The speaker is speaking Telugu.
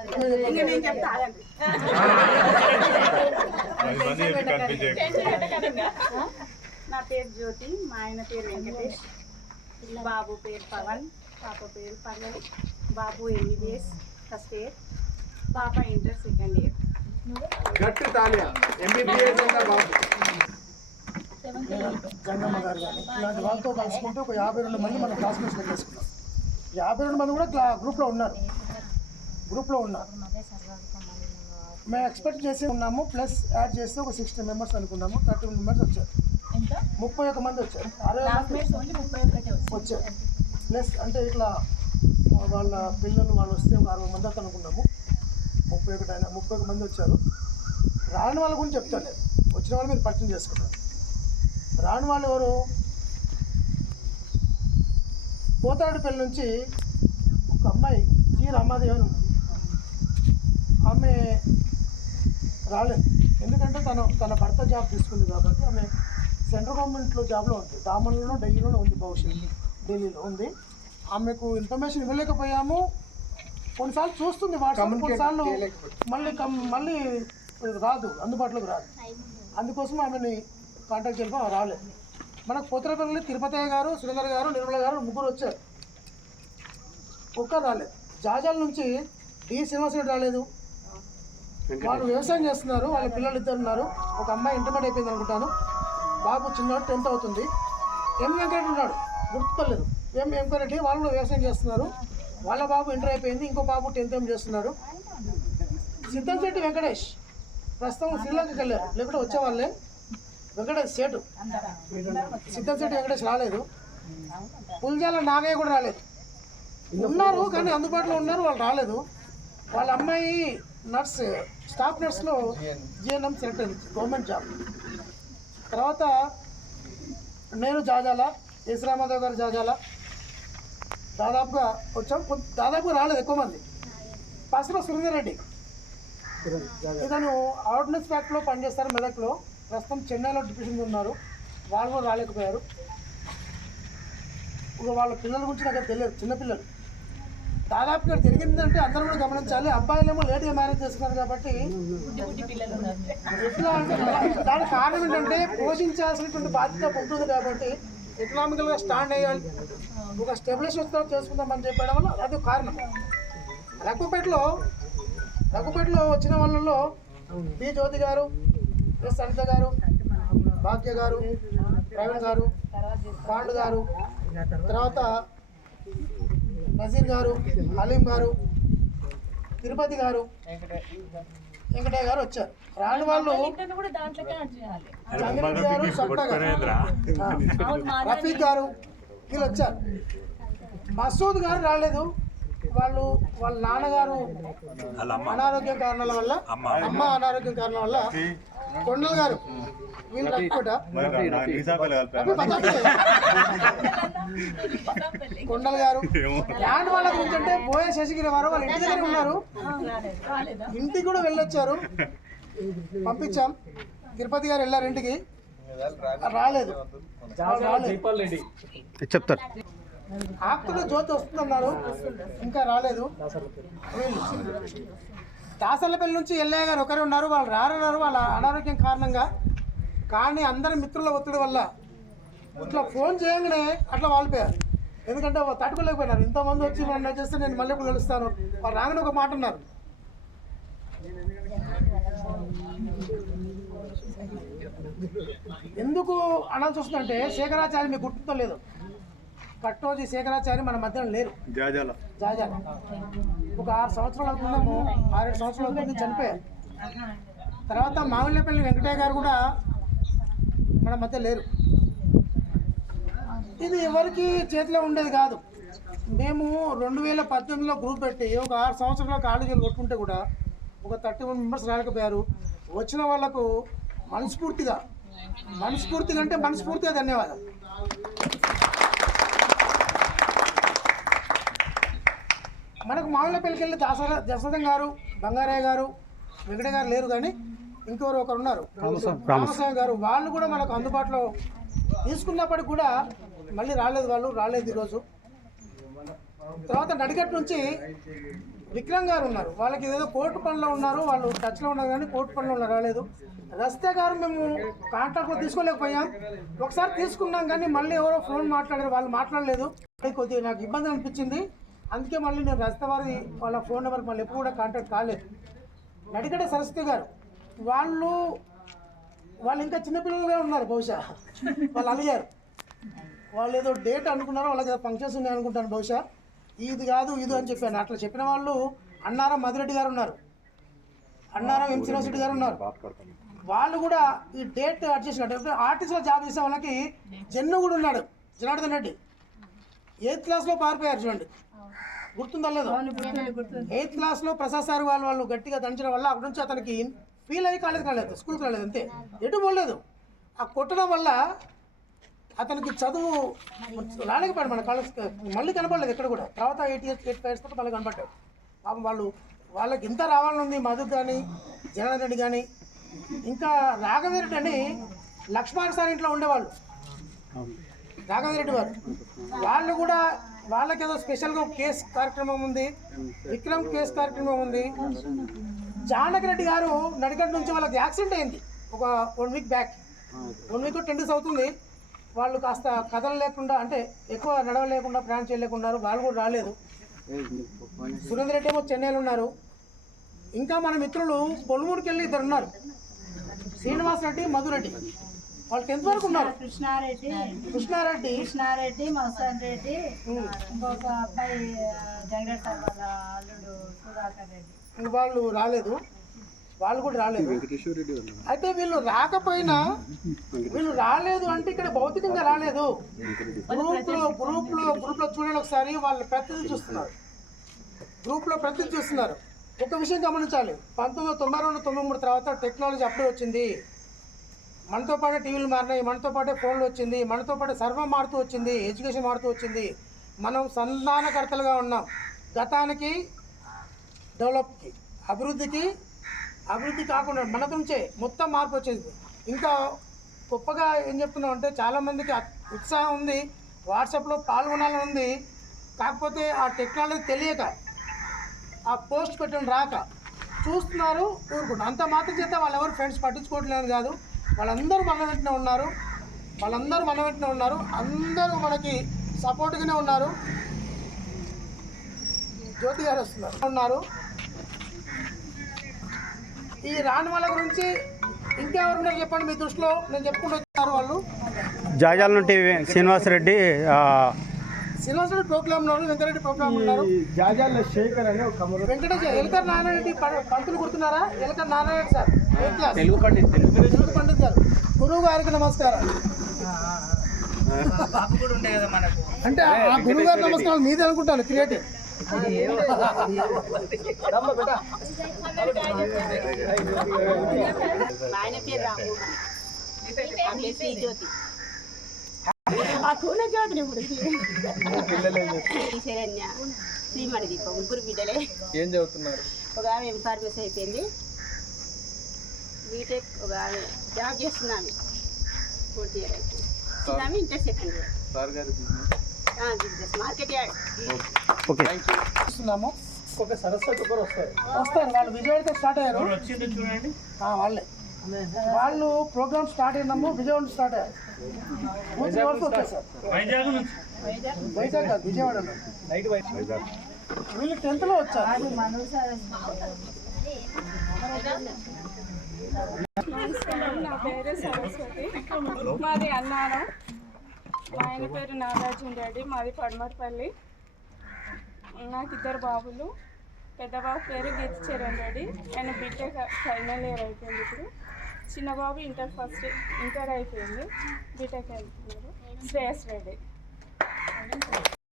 ఇంకా నేను చెప్తా ఆగండి. నా పేరు జ్యోతి మా ఆయన పేరు వెంకటేష్ బాబు పేరు పవన్ పాప పేరు పల్లవి బాబు ఎంబీబీఎస్ ఫస్ట్ ఇయర్ పాప ఇంటర్ సెకండ్ ఇయర్ గట్టి తాలియా ఎంబీబీఎస్ అన్న బాబు గంగమ్మ గారు కానీ ఇలాంటి వాళ్ళతో కలుసుకుంటూ ఒక యాభై రెండు మంది మన క్లాస్మేట్స్ పెట్టేసుకున్నాం యాభై రెండు మంది కూడా క్లా గ్రూప్లో ఉన్నారు గ్రూప్లో ఉన్నారు మేము ఎక్స్పెక్ట్ చేసి ఉన్నాము ప్లస్ యాడ్ చేస్తే ఒక సిక్స్టీ మెంబర్స్ అనుకున్నాము థర్టీ మెంబర్స్ వచ్చారు. ముప్పై ఒక మంది వచ్చారు. అరవై మంది వచ్చారు. ప్లస్ అంటే ఇట్లా వాళ్ళ పిల్లలు వాళ్ళు వస్తే ఒక అరవై మంది దాకా అనుకున్నాము. ముప్పై ఒకటి అయినా ముప్పై ఒక మంది వచ్చారు. రాని వాళ్ళ గురించి చెప్తాను నేను. వచ్చిన వాళ్ళు మీరు పరిచయం చేసుకున్నారు రాని వాళ్ళు ఎవరు? పోతాడుపల్లి నుంచి ఒక అమ్మాయి జీ. రమాదేవి అని ఉంది. ఆమె రాలేదు ఎందుకంటే తను తన భర్త జాబ్ తీసుకుంది కాబట్టి ఆమె సెంట్రల్ గవర్నమెంట్లో జాబ్లో ఉంది. దామన్లో ఢిల్లీలోనే ఉంది భవిష్యత్తు. ఢిల్లీలో ఉంది. ఆమెకు ఇన్ఫర్మేషన్ ఇవ్వలేకపోయాము. కొన్నిసార్లు చూస్తుంది వాట్సాప్ కొన్నిసార్లు మళ్ళీ మళ్ళీ రాదు అందుబాటులోకి రాదు. అందుకోసం ఆమెని కాంటాక్ట్ చేయడం రాలేదు మనకు పోతరపల్లి తిరుపతయ్య గారు సురేందర్ గారు నిర్మల గారు ముగ్గురు వచ్చారు. ఒక్కరు రాలేదు. జాజాల నుంచి డి శ్రీనివాసరెడ్డి రాలేదు. వాళ్ళు వ్యవసాయం చేస్తున్నారు వాళ్ళ పిల్లలు ఇద్దరు ఉన్నారు. ఒక అమ్మాయి ఇంటర్మీడియట్ అయిపోయింది అనుకుంటాను. బాబు చిన్నవాడు టెన్త్ అవుతుంది. ఎం వెంకరెడ్డి ఉన్నాడు గుర్తుపడలేదు ఎం వెంకరెడ్డి వాళ్ళు కూడా వ్యవసాయం చేస్తున్నారు. వాళ్ళ బాబు ఇంటర్ అయిపోయింది ఇంకో బాబు టెన్త్ ఏం చేస్తున్నాడు సిద్ధంశెట్టి వెంకటేష్ ప్రస్తుతం శ్రీలంకకి వెళ్ళారు. లేకుంటే వచ్చేవాళ్ళే. వెంకటేష్ సేటు. సిద్ధంశెట్టి వెంకటేష్ రాలేదు. పుల్జాల నాగయ్య కూడా రాలేదు. ఉన్నారు కానీ అందుబాటులో ఉన్నారు వాళ్ళు రాలేదు. వాళ్ళ అమ్మాయి నర్స్. స్టాఫ్ నర్స్లో జిఎన్ఎం సెలెక్ట్ అయింది గవర్నమెంట్ జాబ్ తర్వాత నేను జాజాల ఎస్ గారు జాజాల. దాదాపుగా వచ్చాం దాదాపుగా రాలేదు ఎక్కువ మంది. పసర సురేందర్ రెడ్డి. ఇతను ఆర్డినెన్స్ ఫ్యాక్టరీలో పనిచేస్తారు మెదక్లో. ప్రస్తుతం చెన్నైలో డిప్యూషన్ ఉన్నారు. వాళ్ళు కూడా రాలేకపోయారు. ఇక వాళ్ళ పిల్లల గురించి నాకు తెలియదు చిన్నపిల్లలు దాదాపుగా జరిగిందంటే అందరూ కూడా గమనించాలి. అబ్బాయిలేమో లేట్గా మ్యారేజ్ చేస్తున్నారు కాబట్టి ఎట్లా అంటే దానికి కారణం ఏంటంటే పోషించాల్సినటువంటి బాధ్యత ఉంటుంది కాబట్టి ఎకనామికల్గా స్టాండ్ అయ్యాలి. ఒక తర్వాత చేసుకుందామని చెప్పడం వల్ల అది కారణం. రఘుపేటలో రఘుపేటలో వచ్చిన వాళ్ళలో పి. జ్యోతి గారు ఎస్. సరిత గారు భాగ్య గారు ప్రవీణ్ గారు పాండు గారు తర్వాత నజీర్ గారు హలీం గారు తిరుపతి గారు వెంకటయ్య గారు వచ్చారు. రాని వాళ్ళు చంద్రరెడ్డి గారు గారు. రఫీక్ గారు వీళ్ళు వచ్చారు. మసూద్ గారు రాలేదు. వాళ్ళు వాళ్ళ నాన్నగారు అనారోగ్యం కారణాల వల్ల అమ్మ. అనారోగ్యం కారణాల వల్ల కొండల్ గారు వీళ్ళు రక్కట కొండల్ గారు. ల్యాండ్ వాళ్ళ గురించి అంటే పోయే శశిగిరి వారు వాళ్ళ ఇంటి దగ్గర ఉన్నారు. ఇంటికి కూడా వెళ్ళొచ్చారు. పంపించాం. తిరుపతి గారు వెళ్ళారు ఇంటికి. రాలేదు. చెప్తారు. ఆకులో జ్యోతి వస్తుందన్నారు. ఇంకా రాలేదు. వీళ్ళు దాసర్లపల్లి నుంచి ఎల్లయ్య గారు ఒకరే ఉన్నారు. వాళ్ళు రారన్నారు. వాళ్ళ అనారోగ్యం కారణంగా. కానీ అందరి మిత్రుల ఒత్తిడి వల్ల ఇట్లా ఫోన్ చేయగానే అట్లా వాలిపోయారు. ఎందుకంటే తట్టుకోలేకపోయినారు. ఇంతమంది వచ్చి మనం చేస్తే నేను మళ్ళీ ఎప్పుడు కలుస్తాను వాళ్ళు రాగానే ఒక మాట అన్నారు. ఎందుకు అనాల్సి వస్తుందంటే శేఖరాచార్య మీకు గుర్తుందో లేదు. కట్టోజీ శేఖరాచార్య మన మధ్యన లేరు. జాజాల. జాజాల. ఒక ఆరు సంవత్సరాల క్రితము ఆరేడు సంవత్సరాల క్రితం చనిపోయారు తర్వాత మామిళ్ళపల్లి వెంకటయ్య గారు కూడా మన మధ్య లేరు. ఇది ఎవరికి చేతిలో ఉండేది కాదు. మేము రెండు వేల పద్దెనిమిదిలో గ్రూప్ పెట్టి ఒక ఆరు సంవత్సరాల కాలేజీలు కొట్టుకుంటే కూడా ఒక థర్టీ వన్ మెంబర్స్ రాలేకపోయారు. వచ్చిన వాళ్ళకు మనస్ఫూర్తిగా మనస్ఫూర్తిగా అంటే మనస్ఫూర్తిగా ధన్యవాదాలు. మనకు మామిళ్ళపల్లికి వెళ్ళి దాసర దశరథం గారు బంగారయ్య గారు వెంకట గారు లేరు కానీ ఇంకెవరు ఒకరు ఉన్నారు. రామస్వామి గారు వాళ్ళు కూడా మనకు అందుబాటులో తీసుకున్నప్పటికి కూడా మళ్ళీ రాలేదు వాళ్ళు రాలేదు ఈరోజు. తర్వాత నడిగట్టు నుంచి విక్రమ్ గారు ఉన్నారు. వాళ్ళకి ఏదో కోర్టు పనిలో ఉన్నారు వాళ్ళు టచ్లో ఉన్నారు కానీ కోర్టు పనిలో ఉన్నారు రాలేదు. రస్తే గారు మేము కాంటాక్ట్లో తీసుకోలేకపోయాం. ఒకసారి తీసుకున్నాం కానీ మళ్ళీ ఎవరో ఫోన్ మాట్లాడారు వాళ్ళు మాట్లాడలేదు. కొద్దిగా నాకు ఇబ్బంది అనిపించింది. అందుకే మళ్ళీ నేను రస్తే వారి వాళ్ళ ఫోన్ నెంబర్ మళ్ళీ ఎప్పుడు కూడా కాంటాక్ట్ కాలేదు. నడికట సరస్వతి గారు వాళ్ళు వాళ్ళు ఇంకా చిన్నపిల్లలుగా ఉన్నారు బహుశా. వాళ్ళు అలిగారు. వాళ్ళు ఏదో డేట్ అనుకున్నారో వాళ్ళకి ఏదో ఫంక్షన్స్ ఉన్నాయి అనుకుంటాను బహుశా. ఇది కాదు ఇది అని చెప్పాను. అట్లా చెప్పిన వాళ్ళు అన్నారం మధురెడ్డి గారు ఉన్నారు. అన్నారం ఎం శ్రీనివాసరెడ్డి గారు ఉన్నారు. వాళ్ళు కూడా ఈ డేట్ అడ్జస్ట్ చేసినట్టు ఆర్టిస్ట్లో జాబ్ చేసే వాళ్ళకి జన్ను కూడా ఉన్నాడు. జనార్దన్ రెడ్డి. ఎయిత్ క్లాస్లో పారిపోయారు చూడండి. గుర్తుందా లేదో ఎయిత్ క్లాస్లో ప్రసాద్ సార్ వాళ్ళు వాళ్ళు గట్టిగా దంచడం వల్ల అక్కడి నుంచి అతనికి ఫీల్ అయ్యి కాలేదు కాలేదు స్కూల్కి రాలేదు అంతే. ఎటు పోలేదు. ఆ కొట్టడం వల్ల అతనికి చదువు రాలేకపోయాడు మన కాలేజ్ మళ్ళీ కనపడలేదు ఎక్కడ కూడా. తర్వాత eight years eight five years మళ్ళీ కనపడ్డాడు. పాపం వాళ్ళు వాళ్ళకి ఇంత రావాలని ఉంది మధు కానీ జనార్దన్ రెడ్డి కానీ ఇంకా రాఘవేరెడ్డి అని లక్ష్మణ్ సార్ ఇంట్లో ఉండేవాళ్ళు. రాఘవేరెడ్డి వారు వాళ్ళు కూడా వాళ్ళకి ఏదో స్పెషల్గా కేస్ కార్యక్రమం ఉంది. విక్రమ్ కేస్ కార్యక్రమం ఉంది. జానకి రెడ్డి గారు నడిగడ్డ నుంచి వాళ్ళకి యాక్సిడెంట్ అయింది. ఒక one week back. One week ten days అవుతుంది. వాళ్ళు కాస్త కథలు లేకుండా అంటే ఎక్కువ నడవలేకుండా ప్రయాణం చేయలేకున్నారు. వాళ్ళు కూడా రాలేదు. సురేంద్ర రెడ్డి ఏమో చెన్నైలో ఉన్నారు. ఇంకా మన మిత్రులు పొలుమూరుకి వెళ్ళి ఇద్దరు ఉన్నారు. శ్రీనివాస్ రెడ్డి మధురెడ్డి. వాళ్ళు టెన్త్ వరకు ఉన్నారు? కృష్ణారెడ్డి. కృష్ణారెడ్డి? కృష్ణారెడ్డి మస్తాన్ రెడ్డి ఇంకొక అబ్బాయి సార్ వాళ్ళ అల్లుడు సుధాకర్ రెడ్డి. వాళ్ళు రాలేదు. వాళ్ళు కూడా రాలేదు. అయితే వీళ్ళు రాకపోయినా వీళ్ళు రాలేదు అంటే ఇక్కడ భౌతికంగా రాలేదు. గ్రూప్లో గ్రూప్లో గ్రూప్లో చూడండి ఒకసారి వాళ్ళు ప్రతిదీ చూస్తున్నారు. గ్రూప్లో ప్రతిదీ చూస్తున్నారు. ఒక విషయం గమనించాలి. పంతొమ్మిది వందల తొంభై రెండు తొంభై మూడు తర్వాత టెక్నాలజీ అప్పుడే వచ్చింది. మనతో పాటే టీవీలు మారినాయి మనతో పాటే ఫోన్లు వచ్చింది మనతో పాటే సర్వం మారుతూ వచ్చింది ఎడ్యుకేషన్ మారుతూ వచ్చింది. మనం సంధానకర్తలుగా ఉన్నాం. గతానికి డెవలప్కి అభివృద్ధికి అభివృద్ధి కాకుండా మన నుంచే మొత్తం మార్పు వచ్చింది. ఇంకా గొప్పగా ఏం చెప్తున్నాం అంటే చాలామందికి ఉత్సాహం ఉంది వాట్సాప్లో పాల్గొనాలని ఉంది. కాకపోతే ఆ టెక్నాలజీ తెలియక ఆ పోస్ట్ పెట్టడం రాక చూస్తున్నారు ఊరుకుంటారు అంత మాత్రం చేత వాళ్ళు ఎవరు ఫ్రెండ్స్ పట్టించుకోవట్లేదు కాదు. వాళ్ళందరూ మన వెంటనే ఉన్నారు. వాళ్ళందరూ మన వెంటనే ఉన్నారు. అందరూ మనకి సపోర్ట్గానే ఉన్నారు. జ్యోతి గారు వస్తున్నారు. ఉన్నారు. ఈ రాని వాళ్ళ గురించి ఇంకెవరు ఉన్నారు చెప్పండి మీ దృష్టిలో? నేను చెప్పుకుంటూ వచ్చారు వాళ్ళు. జాజాల నుండి శ్రీనివాసరెడ్డి శ్రీనివాసరెడ్డి ప్రోగ్రామ్ ఉన్నారు వెంకరెడ్డి ప్రోగ్రామ్ ఉన్నారు. జాజాల శేఖర్ అని ఒక కమరు వెంకటేష్ ఎలకర్ నారాయణ పంతులు గుర్తున్నారా? ఎలకర్ నారాయణ సార్? తెలుగు పండిత్ తెలుగు పండిత్ గారు. గురువు గారికి నమస్కారం. అంటే ఆ గురువు గారి నమస్కారం మీదే అనుకుంటాను క్రియేటివ్ ఆయన పేరు రాము. జ్యోతి ఆ కూన జ్యోతిని ఇప్పుడు శ్రీ శరణ్య శ్రీమణి దీపం ముగ్గురు బిడ్డలే. ఏం చదువుతున్నారు? ఒక ఆమె ఎంఫార్మసీ అయిపోయింది. బీటెక్ ఒక ఆమె జాబ్ చేస్తున్నాను. ఫోర్త్ ఇయర్ అయిపోయింది ఇంటర్ సెకండ్ ఇయర్ సార్ గారి బిజినెస్ మార్కెట్ ఓకే చూస్తున్నాము. ఒక సరస్వతి ఒకరు వస్తారు. వస్తారు వాళ్ళు విజయవాడతో స్టార్ట్ అయ్యారు. ఆ, వాళ్ళే. వాళ్ళు ప్రోగ్రామ్ స్టార్ట్ అయిందమ్ము విజయవాడ స్టార్ట్ అయ్యారు. వరకు వచ్చేసారు వైజాగ్ కాదు విజయవాడ వీళ్ళు టెన్త్లో వచ్చారు. మను సార్. నమస్కారం నా పేరు సరస్వతి. మాది అన్నారం. మా ఆయన పేరు నాగార్జున రెడ్డి మాది పడమరపల్లి. నాకు ఇద్దరు బాబులు. పెద్ద బాబు పేరు గీత చరణ్ రెడ్డి ఆయన బీటెక్ ఫైనల్ ఇయర్ అయిపోయింది ఇప్పుడు. చిన్న బాబు ఇంటర్ ఫస్ట్ ఇంటర్ అయిపోయింది. బీటెక్ వెళ్తున్నారు శ్రేయస్ రెడ్డి.